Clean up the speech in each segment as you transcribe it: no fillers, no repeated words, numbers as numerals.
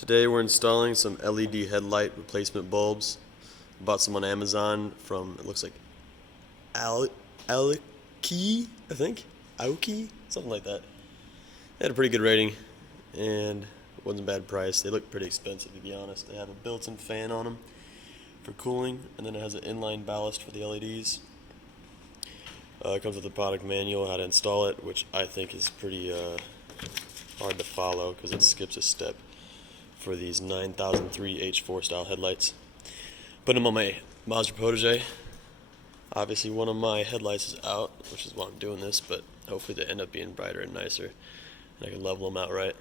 Today we're installing some LED headlight replacement bulbs. Bought some on Amazon from, it looks like Aoki, I think? Aoki? Something like that. They had a pretty good rating and it wasn't a bad price. They look pretty expensive, to be honest. They have a built-in fan on them for cooling, and then it has an inline ballast for the LEDs. It comes with a product manual how to install it, which I think is pretty hard to follow because it skips a step for these 9003 H4 style headlights. Put them on my Mazda Protege. Obviously one of my headlights is out, which is why I'm doing this, but hopefully they end up being brighter and nicer and I can level them out right.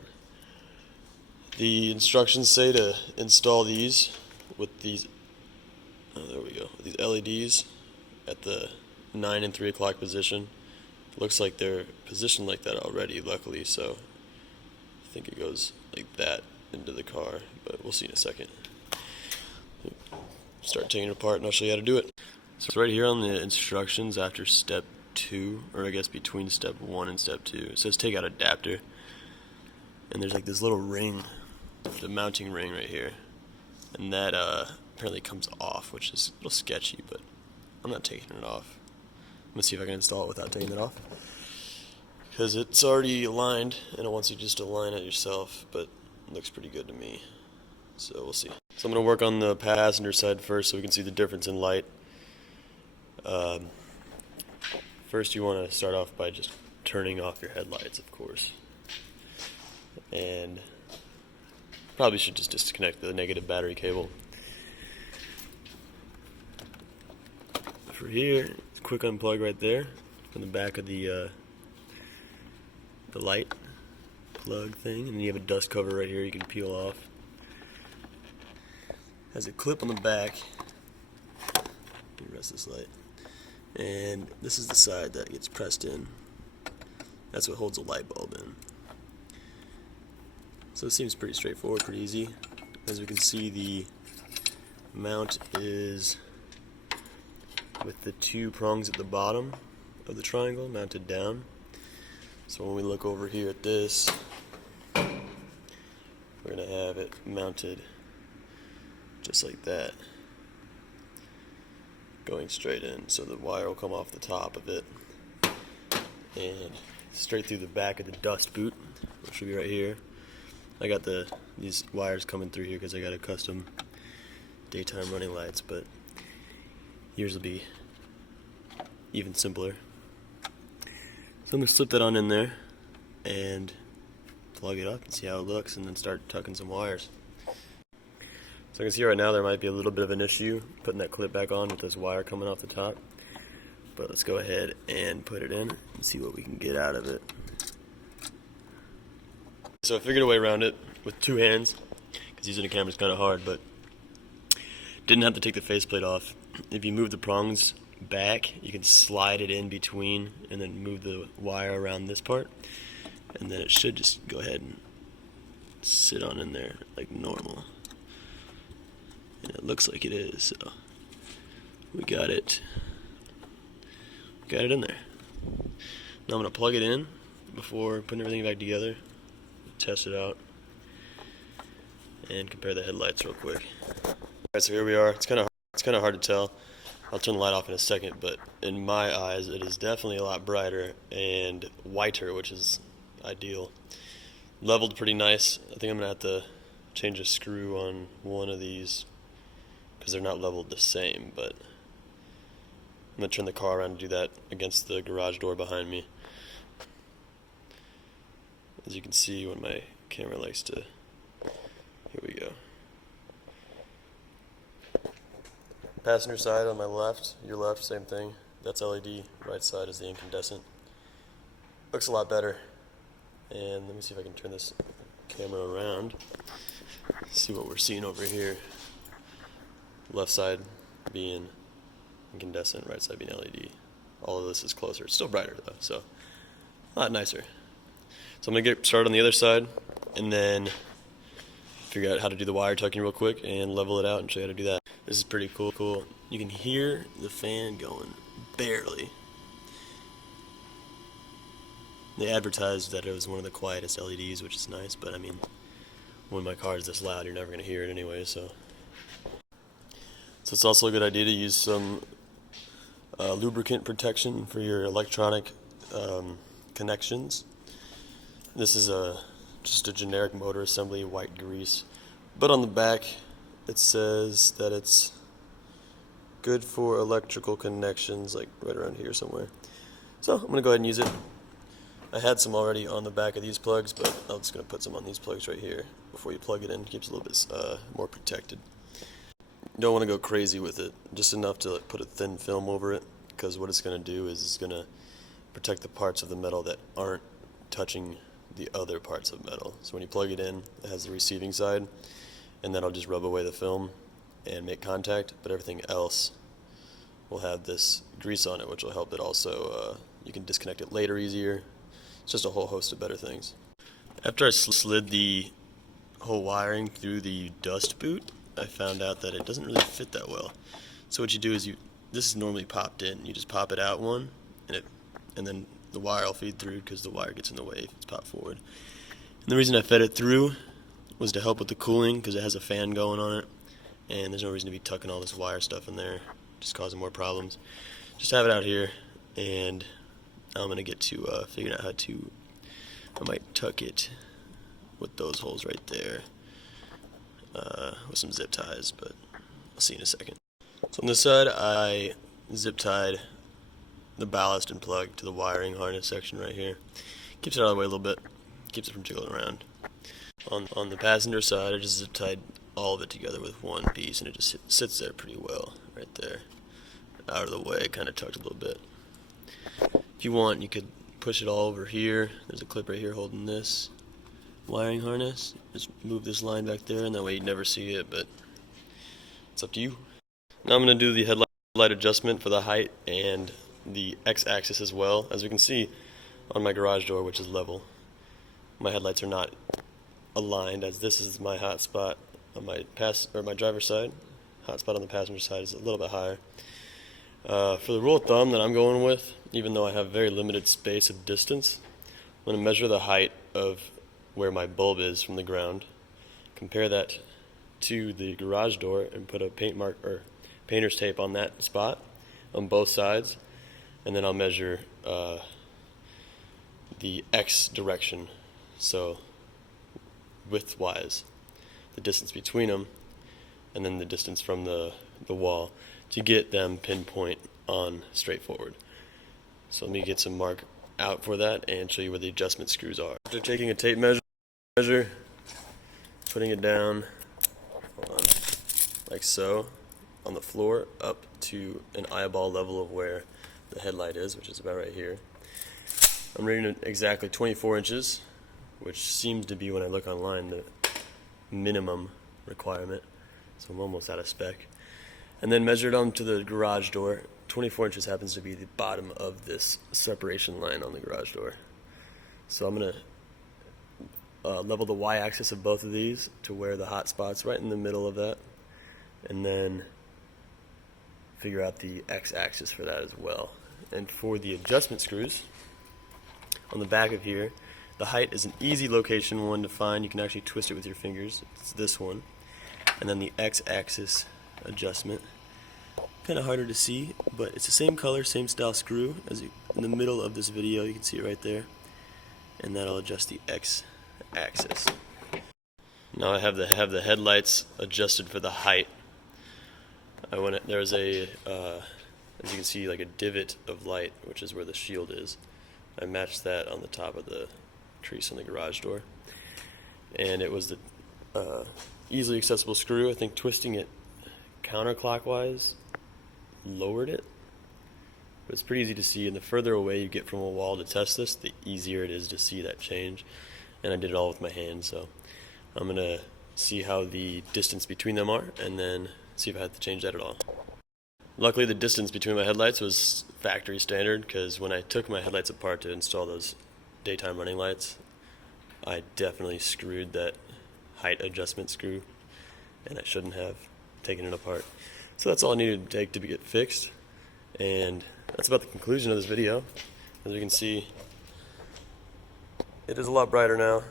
The instructions say to install these with these there we go, with these LEDs at the 9 and 3 o'clock position. Looks like they're positioned like that already, luckily, so I think it goes like that into the car, but we'll see in a second. Start taking it apart and I'll show you how to do it. So it's right here on the instructions after step 2, or I guess between step 1 and step 2. It says take out adapter, and there's like this little ring, the mounting ring right here, and that apparently comes off, which is a little sketchy, but I'm not taking it off. I'm gonna see if I can install it without taking it off, because it's already aligned and it wants you just to align it yourself, but it looks pretty good to me, so we'll see. So I'm going to work on the passenger side first so we can see the difference in light. First you want to start off by just turning off your headlights, of course, and probably should just disconnect the negative battery cable. For here, it's a quick unplug right there from the back of the light plug thing, and then you have a dust cover right here you can peel off. Has a clip on the back. Let me rest this light. And this is the side that gets pressed in. That's what holds the light bulb in. So it seems pretty straightforward, pretty easy. As we can see, the mount is with the 2 prongs at the bottom of the triangle mounted down. So when we look over here at this, we're going to have it mounted just like that, going straight in, so the wire will come off the top of it and straight through the back of the dust boot, which will be right here. I got these wires coming through here because I got a custom daytime running lights, but yours will be even simpler. So I'm going to slip that on in there and plug it up and see how it looks, and then start tucking some wires. So I can see right now there might be a little bit of an issue putting that clip back on with this wire coming off the top, but let's go ahead and put it in and see what we can get out of it. So I figured a way around it with 2 hands, because using a camera is kind of hard, but didn't have to take the faceplate off. If you move the prongs back, you can slide it in between and then move the wire around this part, and then it should just go ahead and sit on in there like normal. And it looks like it is, so we got it in there. Now I'm going to plug it in before putting everything back together, test it out, and compare the headlights real quick. Alright, so here we are. It's kind of hard to tell. I'll turn the light off in a second, but in my eyes it is definitely a lot brighter and whiter, which is ideal. Leveled pretty nice. I think I'm going to have to change a screw on one of these because they're not leveled the same, but I'm going to turn the car around and do that against the garage door behind me. As you can see when my camera likes to, here we go. Passenger side on my left, your left, same thing. That's LED, right side is the incandescent. Looks a lot better. And let me see if I can turn this camera around. See what we're seeing over here. Left side being incandescent, right side being LED. All of this is closer. It's still brighter though, so a lot nicer. So I'm going to get started on the other side and then figure out how to do the wire tucking real quick and level it out and show you how to do that. This is pretty cool. You can hear the fan going, barely. They advertised that it was one of the quietest LEDs, which is nice, but I mean, when my car is this loud, you're never going to hear it anyway. So it's also a good idea to use some lubricant protection for your electronic connections. This is just a generic motor assembly white grease, but on the back it says that it's good for electrical connections, like right around here somewhere. So I'm going to go ahead and use it. I had some already on the back of these plugs, but I'm just going to put some on these plugs right here before you plug it in. It keeps it a little bit more protected. You don't want to go crazy with it, just enough to put a thin film over it, because what it's going to do is it's going to protect the parts of the metal that aren't touching the other parts of metal. So when you plug it in, it has the receiving side, and that'll just rub away the film and make contact, but everything else will have this grease on it, which will help it also. You can disconnect it later easier. It's just a whole host of better things. After I slid the whole wiring through the dust boot, I found out that it doesn't really fit that well. So what you do is this is normally popped in. You just pop it out one, and then the wire will feed through because the wire gets in the way if it's popped forward. And the reason I fed it through was to help with the cooling, because it has a fan going on it, and there's no reason to be tucking all this wire stuff in there, just causing more problems. Just have it out here, and I'm going to get to figuring out how to, I might tuck it with those holes right there with some zip ties, but I'll see in a second. So on this side, I zip tied the ballast and plug to the wiring harness section right here. Keeps it out of the way a little bit, keeps it from jiggling around. On the passenger side, I just zip tied all of it together with one piece, and it just sits there pretty well right there. Out of the way, kind of tucked a little bit. If you want, you could push it all over here. There's a clip right here holding this wiring harness. Just move this line back there, and that way you'd never see it, but it's up to you. Now I'm going to do the headlight adjustment for the height and the x-axis as well. As we can see on my garage door, which is level, my headlights are not aligned, as this is my hot spot on my driver's side. Hot spot on the passenger side is a little bit higher. For the rule of thumb that I'm going with, even though I have very limited space of distance, I'm going to measure the height of where my bulb is from the ground, compare that to the garage door, and put a painter's tape on that spot on both sides, and then I'll measure the X direction, so width-wise, the distance between them, and then the distance from the wall, to get them pinpoint on straightforward. So let me get some mark out for that and show you where the adjustment screws are. After taking a tape measure, putting it down like so on the floor up to an eyeball level of where the headlight is, which is about right here. I'm reading exactly 24 inches, which seems to be, when I look online, the minimum requirement. So I'm almost out of spec. And then measured onto the garage door. 24 inches happens to be the bottom of this separation line on the garage door. So I'm going to level the y-axis of both of these to where the hot spot's right in the middle of that, and then figure out the x-axis for that as well. And for the adjustment screws, on the back of here, the height is an easy location one to find. You can actually twist it with your fingers. It's this one. And then the x-axis adjustment, kind of harder to see, but it's the same color, same style screw as in the middle of this video. You can see it right there, and that'll adjust the x-axis. Now I have the headlights adjusted for the height. There's a as you can see, like a divot of light, which is where the shield is. I matched that on the top of the crease on the garage door, and it was the easily accessible screw. I think twisting it counterclockwise lowered it, but it's pretty easy to see, and the further away you get from a wall to test this, the easier it is to see that change. And I did it all with my hand, so I'm going to see how the distance between them are, and then see if I have to change that at all. Luckily, the distance between my headlights was factory standard, because when I took my headlights apart to install those daytime running lights, I definitely screwed that height adjustment screw, and I shouldn't have taken it apart. So that's all I needed to take to get fixed, and that's about the conclusion of this video. As you can see, it is a lot brighter now.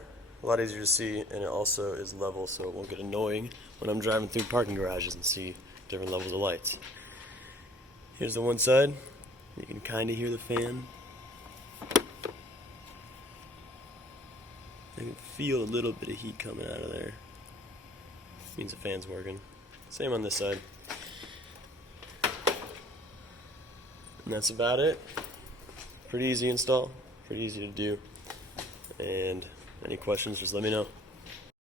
a lot easier to see, and it also is level, so it won't get annoying when I'm driving through parking garages and see different levels of lights. Here's the one side. You can kind of hear the fan. I can feel a little bit of heat coming out of there. Means the fan's working. Same on this side. And that's about it. Pretty easy install, pretty easy to do. And any questions, just let me know.